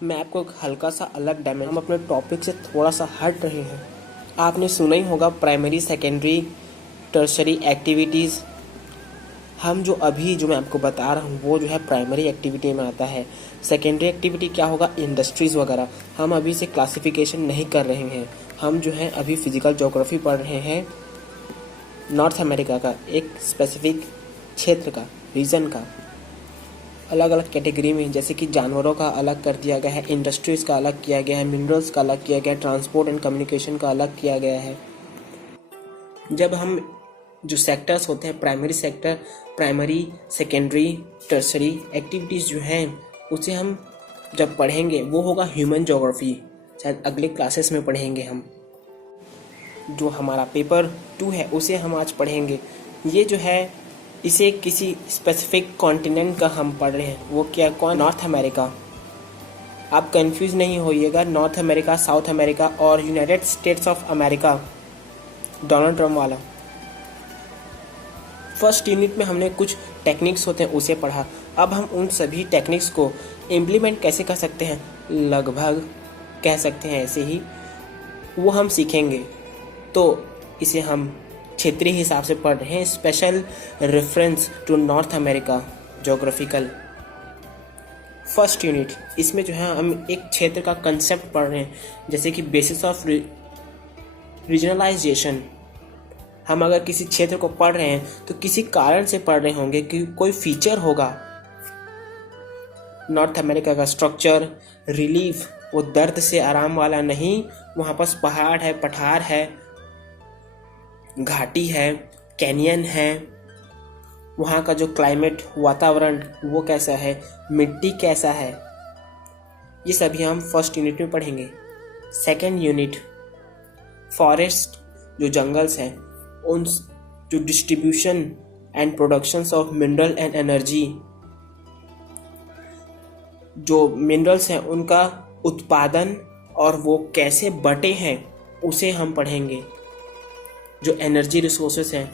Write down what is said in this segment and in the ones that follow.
मैं आपको एक हल्का सा अलग डायमेंशन, हम अपने टॉपिक से थोड़ा सा हट रहे हैं। आपने सुना ही होगा प्राइमरी, सेकेंडरी, टर्शरी एक्टिविटीज़। हम जो मैं आपको बता रहा हूँ वो जो है प्राइमरी एक्टिविटी में आता है। सेकेंडरी एक्टिविटी क्या होगा, इंडस्ट्रीज़ वगैरह। हम अभी से क्लासिफिकेशन नहीं कर रहे हैं, हम जो है अभी फिजिकल ज्योग्राफी पढ़ रहे हैं नॉर्थ अमेरिका का, एक स्पेसिफिक क्षेत्र का, रीजन का। अलग अलग कैटेगरी में, जैसे कि जानवरों का अलग कर दिया गया है, इंडस्ट्रीज़ का अलग किया गया है, मिनरल्स का अलग किया गया है, ट्रांसपोर्ट एंड कम्युनिकेशन का अलग किया गया है। जब हम जो सेक्टर्स होते हैं, primary sector, primary, secondary, tertiary activities जो हैं उसे हम जब पढ़ेंगे वो होगा ह्यूमन ज्योग्राफी। शायद अगले क्लासेस में पढ़ेंगे हम। जो हमारा पेपर 2 है उसे हम आज पढ़ेंगे। ये जो है इसे किसी स्पेसिफिक कॉन्टिनेंट का हम पढ़ रहे हैं। वो क्या, कौन? North America. आप कंफ्यूज नहीं होइएगा, नॉर्थ अमेरिका, साउथ अमेरिका और United states of America, Donald Trump वाला। फर्स्ट यूनिट में हमने कुछ टेक्निक्स होते हैं उसे पढ़ा। अब हम उन सभी टेक्निक्स को इम्प्लीमेंट कैसे कर सकते हैं, लगभग कह सकते हैं ऐसे ही, वो हम सीखेंगे। तो इसे हम क्षेत्रीय हिसाब से पढ़ रहे हैं, special reference to North America geographical. First unit, इसमें जो है हम एक क्षेत्र का कंसेप्ट पढ़ रहे हैं, जैसे कि बेसिस ऑफ रीजनलाइजेशन। हम अगर किसी क्षेत्र को पढ़ रहे हैं तो किसी कारण से पढ़ रहे होंगे कि कोई फीचर होगा नॉर्थ अमेरिका का, स्ट्रक्चर, रिलीफ, वो दर्द से आराम वाला नहीं, वहाँ पास पहाड़ है, पठार है, घाटी है, कैनियन है, वहाँ का जो क्लाइमेट, वातावरण वो कैसा है, मिट्टी कैसा है, ये सभी हम फर्स्ट यूनिट में पढ़ेंगे। सेकेंड यूनिट, फॉरेस्ट, जो जंगल्स हैं, उन जो distribution and productions of mineral and energy, जो मिनरल्स हैं उनका उत्पादन और वो कैसे बटे हैं उसे हम पढ़ेंगे। जो एनर्जी रिसोर्सेस हैं,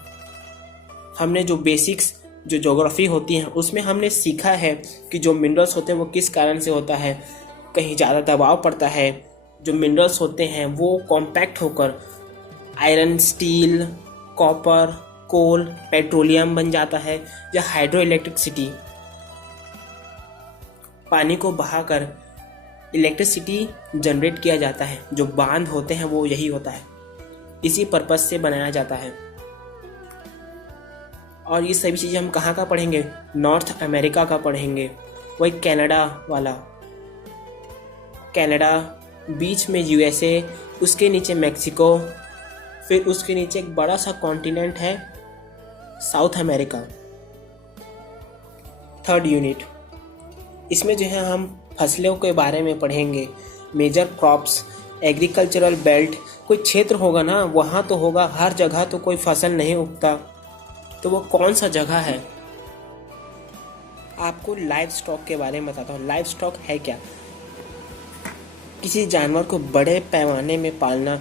हमने जो बेसिक्स जो ज्योग्राफी होती हैं उसमें हमने सीखा है कि जो मिनरल्स होते हैं वो किस कारण से होता है, कहीं ज़्यादा दबाव पड़ता है, जो मिनरल्स होते हैं वो कॉम्पैक्ट होकर आयरन, स्टील, कॉपर, कोल, पेट्रोलियम बन जाता है, या हाइड्रो इलेक्ट्रिसिटी, पानी को बहाकर इलेक्ट्रिसिटी जनरेट किया जाता है। जो बांध होते हैं वो यही होता है, इसी पर्पस से बनाया जाता है। और ये सभी चीज़ें हम कहाँ का पढ़ेंगे, नॉर्थ अमेरिका का पढ़ेंगे। वही कनाडा वाला, कनाडा, बीच में यूएसए, उसके नीचे मैक्सिको, फिर उसके नीचे एक बड़ा सा कॉन्टिनेंट है साउथ अमेरिका। थर्ड यूनिट, इसमें जो है हम फसलों के बारे में पढ़ेंगे, मेजर क्रॉप्स, एग्रीकल्चरल बेल्ट। कोई क्षेत्र होगा ना, वहाँ तो होगा, हर जगह तो कोई फसल नहीं उगता, तो वो कौन सा जगह है। आपको लाइव स्टॉक के बारे में बताता हूँ। लाइव स्टॉक है क्या, किसी जानवर को बड़े पैमाने में पालना,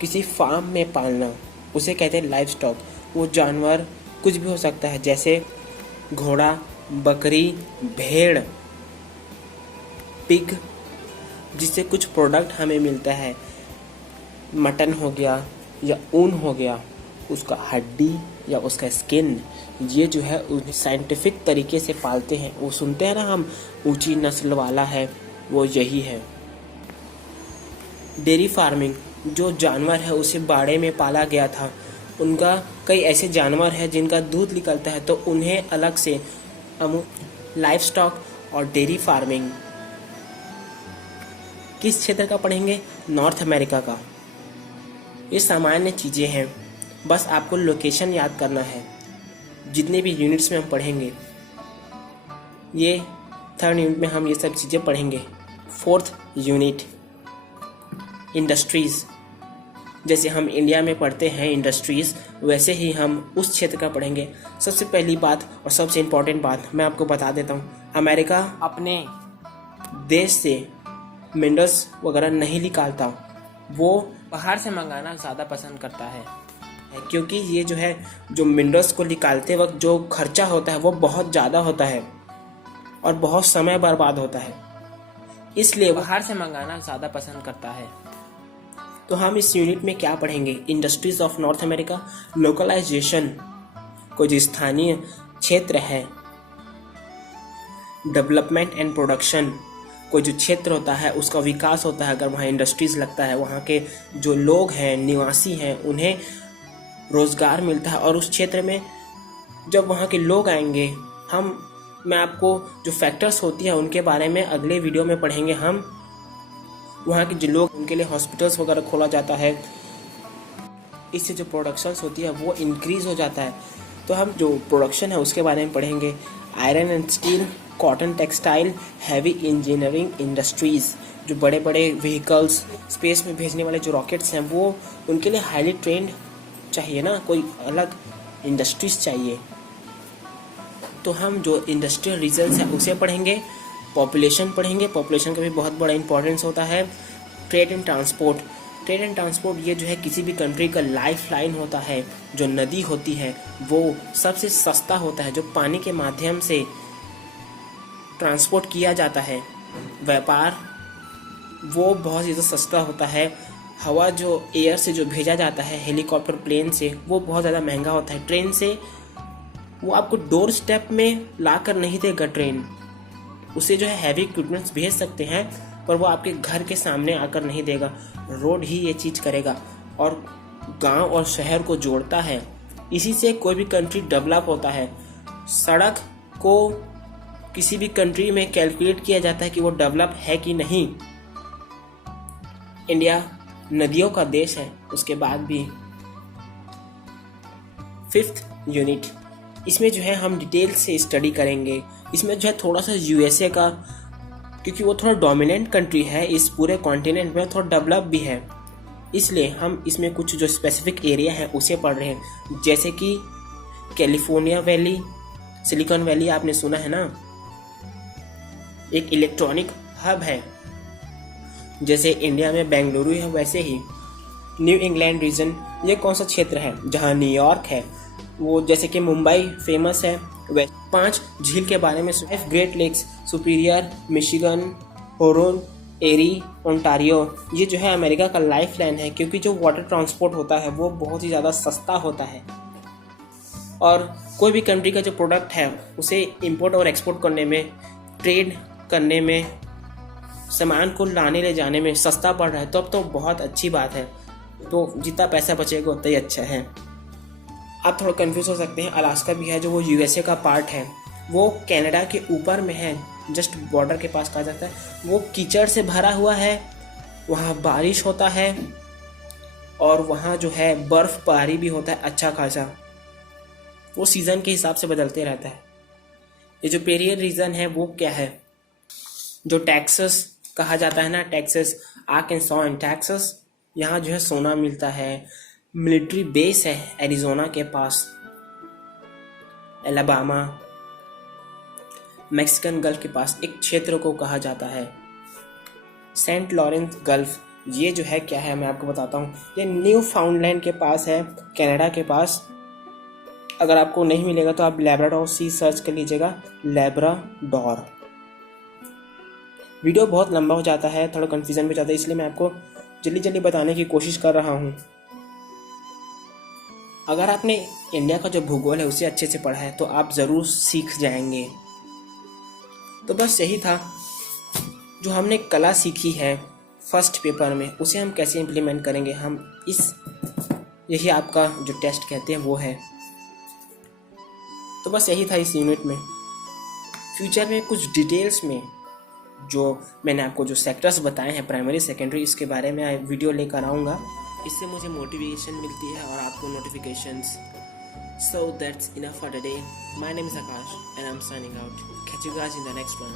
किसी फार्म में पालना, उसे कहते हैं लाइव स्टॉक। वो जानवर कुछ भी हो सकता है, जैसे घोड़ा, बकरी, भेड़, पिग, जिससे कुछ प्रोडक्ट हमें मिलता है, मटन हो गया या ऊन हो गया, उसका हड्डी या उसका स्किन, ये जो है उन्हें साइंटिफिक तरीके से पालते हैं। वो सुनते हैं ना हम, ऊंची नस्ल वाला है, वो यही है। डेयरी फार्मिंग, जो जानवर है उसे बाड़े में पाला गया था, उनका कई ऐसे जानवर हैं जिनका दूध निकलता है, तो उन्हें अलग से हम लाइव स्टॉक और डेयरी फार्मिंग किस क्षेत्र का पढ़ेंगे, नॉर्थ अमेरिका का। ये सामान्य चीज़ें हैं, बस आपको लोकेशन याद करना है। जितने भी यूनिट्स में हम पढ़ेंगे, ये थर्ड यूनिट में हम ये सब चीज़ें पढ़ेंगे। Fourth unit, industries. जैसे हम इंडिया में पढ़ते हैं इंडस्ट्रीज़, वैसे ही हम उस क्षेत्र का पढ़ेंगे। सबसे पहली बात और सबसे इम्पॉर्टेंट बात मैं आपको बता देता हूँ, अमेरिका अपने देश से मिनरल्स वगैरह नहीं निकालता, वो बाहर से मंगाना ज़्यादा पसंद करता है, क्योंकि ये जो है, जो मिनरल्स को निकालते वक्त जो खर्चा होता है वो बहुत ज़्यादा होता है और बहुत समय बर्बाद होता है। इसलिए वो बाहर से मंगाना ज़्यादा पसंद करता है। तो हम इस यूनिट में क्या पढ़ेंगे? Industries of North America, localisation, कोई जो स्थानीय क्षेत्र है, डेवलपमेंट एंड प्रोडक्शन, कोई जो क्षेत्र होता है उसका विकास होता है। अगर वहाँ इंडस्ट्रीज लगता है, वहाँ के जो लोग हैं, निवासी हैं, उन्हें रोजगार मिलता है। और उस क्षेत्र में जब वहाँ के लोग आएंगे, मैं आपको जो फैक्टर्स होती है उनके बारे में अगले वीडियो में पढ़ेंगे। हम वहाँ के जो लोग, उनके लिए हॉस्पिटल्स वगैरह खोला जाता है, इससे जो प्रोडक्शंस होती है वो इंक्रीज हो जाता है। तो हम जो प्रोडक्शन है उसके बारे में पढ़ेंगे। Iron and steel, cotton textile, heavy engineering industries, जो बड़े बड़े व्हीकल्स, स्पेस में भेजने वाले जो रॉकेट्स हैं, वो उनके लिए हाईली ट्रेंड चाहिए ना, कोई अलग इंडस्ट्रीज चाहिए। तो हम जो इंडस्ट्रियल रीजन्स हैं उसे पढ़ेंगे। पॉपुलेशन पढ़ेंगे, पॉपुलेशन का भी बहुत बड़ा इंपॉर्टेंस होता है। Trade and transport, trade and transport ये जो है किसी भी कंट्री का लाइफ लाइन होता है। जो नदी होती है वो सबसे सस्ता होता है, जो पानी के माध्यम से ट्रांसपोर्ट किया जाता है। व्यापार वो बहुत ज़्यादा सस्ता होता है। हवा जो एयर से जो भेजा जाता है, हेलीकॉप्टर, प्लेन से, वो बहुत ज़्यादा महंगा होता है। ट्रेन से वो आपको डोर स्टेप में ला कर नहीं देगा। ट्रेन उसे जो है हैवी इक्विपमेंट्स भेज सकते हैं, पर वो आपके घर के सामने आकर नहीं देगा। रोड ही ये चीज़ करेगा और गांव और शहर को जोड़ता है। इसी से कोई भी कंट्री डेवलप होता है। सड़क को किसी भी कंट्री में कैलकुलेट किया जाता है कि वो डेवलप है कि नहीं। इंडिया नदियों का देश है, उसके बाद भी 5th यूनिट, इसमें जो है हम डिटेल से स्टडी करेंगे। इसमें जो है थोड़ा सा यूएसए का, क्योंकि वो थोड़ा डोमिनेंट कंट्री है इस पूरे कॉन्टिनेंट में, थोड़ा डेवलप भी है, इसलिए हम इसमें कुछ जो स्पेसिफिक एरिया है उसे पढ़ रहे हैं। जैसे कि कैलिफोर्निया वैली, सिलिकॉन वैली आपने सुना है ना, एक इलेक्ट्रॉनिक हब है। जैसे इंडिया में बेंगलुरु है, वैसे ही न्यू इंग्लैंड रीजन, ये कौन सा क्षेत्र है? जहाँ न्यूयॉर्क है। वो जैसे कि मुंबई फेमस है। वे 5 झील के बारे में, ग्रेट लेक्स, सुपीरियर, मिशिगन, होरोन, एरी, ओंटारियो, ये जो है अमेरिका का लाइफ लाइन है, क्योंकि जो वाटर ट्रांसपोर्ट होता है वो बहुत ही ज़्यादा सस्ता होता है। और कोई भी कंट्री का जो प्रोडक्ट है उसे इंपोर्ट और एक्सपोर्ट करने में, ट्रेड करने में, सामान को लाने ले जाने में सस्ता पड़ रहा है, तो अब तो बहुत अच्छी बात है। तो जितना पैसा बचेगा उतना ही अच्छा है। आप थोड़ा कंफ्यूज हो सकते हैं, अलास्का भी है जो वो यूएसए का पार्ट है, वो कनाडा के ऊपर में है, जस्ट बॉर्डर के पास कहा जाता है। वो कीचड़ से भरा हुआ है, वहाँ बारिश होता है और वहाँ जो है बर्फबारी भी होता है अच्छा खासा। वो सीज़न के हिसाब से बदलते रहता है। ये जो पेरियर रीजन है वो क्या है? जो टेक्सास कहा जाता है ना, टेक्सास, आर्कांसस एंड टेक्सास, यहाँ जो है सोना मिलता है। मिलिट्री बेस है एरिजोना के पास। एलाबामा, मैक्सिकन गल्फ के पास एक क्षेत्र को कहा जाता है। सेंट लॉरेंस गल्फ, ये जो है क्या है मैं आपको बताता हूँ। ये न्यू फाउंडलैंड के पास है, कनाडा के पास। अगर आपको नहीं मिलेगा तो आप लैब्राडोर सी सर्च कर लीजिएगा, लैब्राडोर। वीडियो बहुत लंबा हो जाता है, थोड़ा कन्फ्यूजन भी जाता है, इसलिए मैं आपको जल्दी जल्दी बताने की कोशिश कर रहा हूँ। अगर आपने इंडिया का जो भूगोल है उसे अच्छे से पढ़ा है तो आप ज़रूर सीख जाएंगे। तो बस यही था जो हमने कला सीखी है फर्स्ट पेपर में, उसे हम कैसे इम्प्लीमेंट करेंगे हम यही आपका जो टेस्ट कहते हैं वो है। तो बस यही था इस यूनिट में। फ्यूचर में कुछ डिटेल्स में जो मैंने आपको जो सेक्टर्स बताए हैं, प्राइमरी सेकेंडरी, इसके बारे में वीडियो लेकर आऊँगा। इससे मुझे मोटिवेशन मिलती है और आपको notifications. So that's enough for today. My name is Akash and I'm signing out. Catch you guys in the next one.